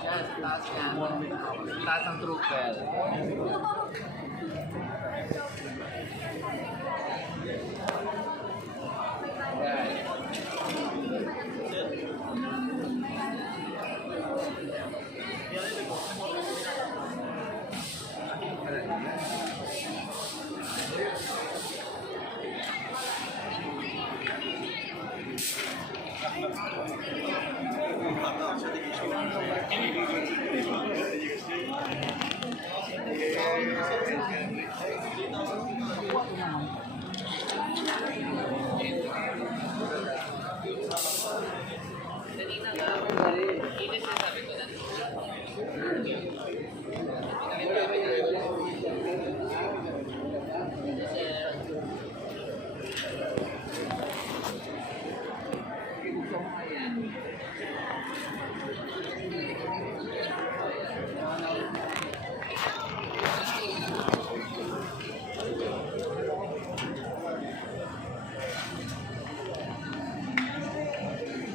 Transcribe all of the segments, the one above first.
Yes, taas yan. Taas ang trooper.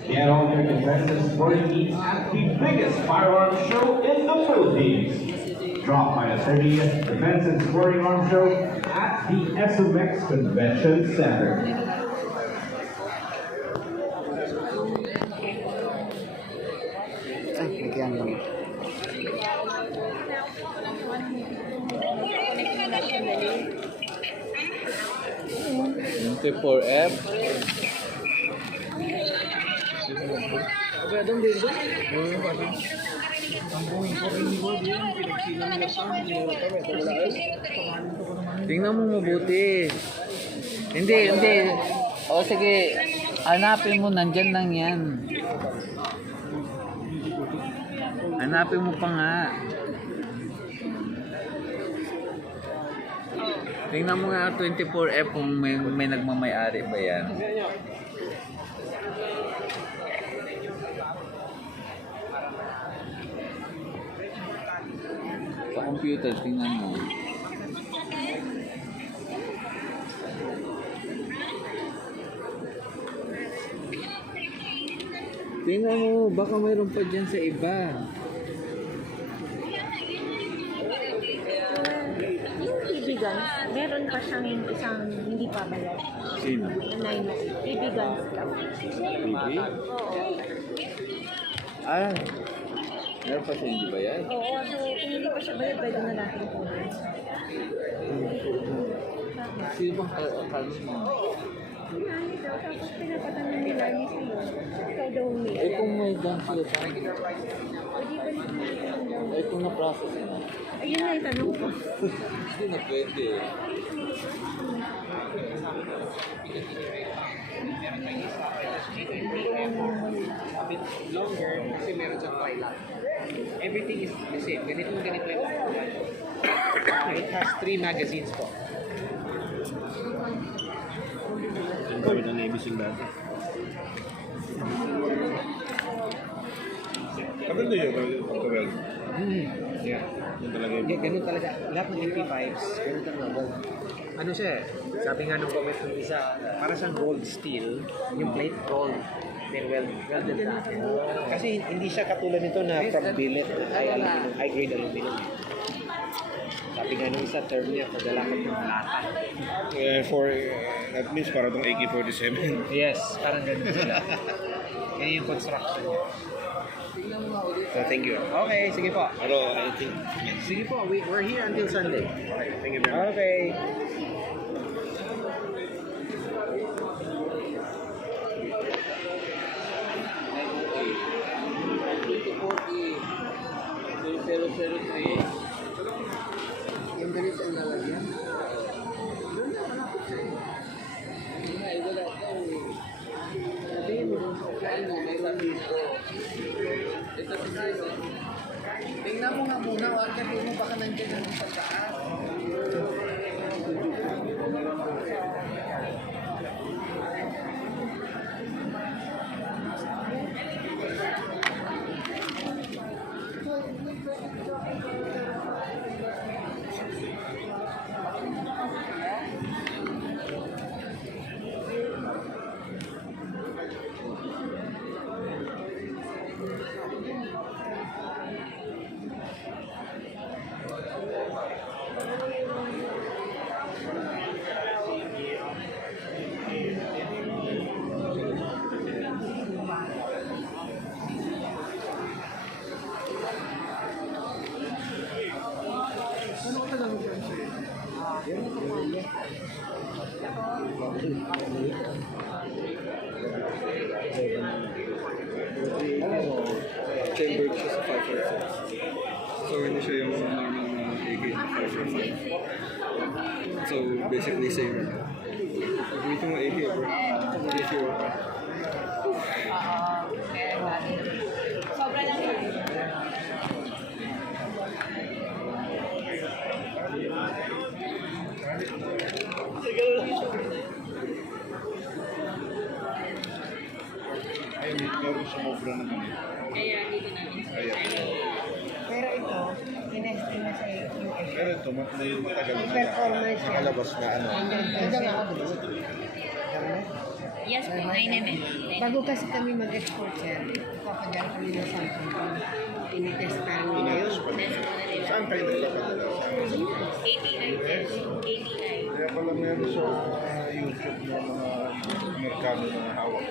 The annual American Sporting Meets at the biggest firearms show in the Philippines. Dropped by the 30th Defense and Sporting Arms Show at the SMX Convention Center. Ay, bigyan lang. F. Tingnan mo mabuti. Hindi. O sige, hanapin mo, nandyan lang yan. Hanapin mo pa nga. Tingnan mo nga 24F kung may nagmamay-ari ba yan. Sa computer, tingnan mo. Tingnan mo, baka mayroon pa dyan sa iba. Ibigan, meron pa siyang isang hindi pa bayad. Sino? 9 Ibigan. Bibi? Oo. Ah, meron pa siya hindi ba yan? Oo, so kung hindi pa siya bayad, pwede na natin kunin. Sino bang akala mo? Nani daw, tapos pinapatanong nila ni sa'yo. Ikaw daw may Eh kung may gun sila sa akin. Pwede ba natin daw? Eh kung na-process na. Ayun na yung tanong ko. Hindi na pwede. A bit longer kasi meron siyang twilight. Everything is the same. Ganito yung upuan. It has 3 magazines po. Ang gawin ng Navy Seal dati. Kapag na yun, kapag Yeah. yun talaga yun. Yeah, ganun talaga. Lahat ng MP5s, ganun talaga. Ano siya eh, sabi nga nung comment ng isa, para siyang gold steel, yung plate gold. Then welded na. Kasi hindi siya katulad nito na from billet, high grade aluminum. Sabi nga nung isa term niya, paglalakot ng lata. That means para itong AK-47. Yes, parang ganun sila. Yan yung construction niya. So, thank you. Okay, sige po. Pero, I think, Sige po, we're here until Sunday. okay, thank you very much. Okay. Yung ganito ang lalagyan. Doon na, malapit siya. Ay, wala ka eh. Sabihin mo kung saan mo, mayroon dito. Ito kasi, tingnan mo nga muna, huwag ka mo baka nandiyan na sa taas. Chambered siya sa 5.6. So hindi siya yung normal na AK na 5.5. So basically same. Gamitin mo AK bro. If you Sobra lang yun. Ayun, meron sumobra na kami. Kaya dito namin. Pero ito, tinesting na sa US. Pero ito, may matagal na Performance yan. nakalabas na ano. Hanggang ako dito. Yes po, 9 mm. Bago kasi kami mag-export sir, papadala kami ng sample kung tinitestahan nila yun. Test muna nila. Saan kayo nagpapadala? 89 test. 89. Kaya pala meron sa YouTube ng mga merkado na hawak.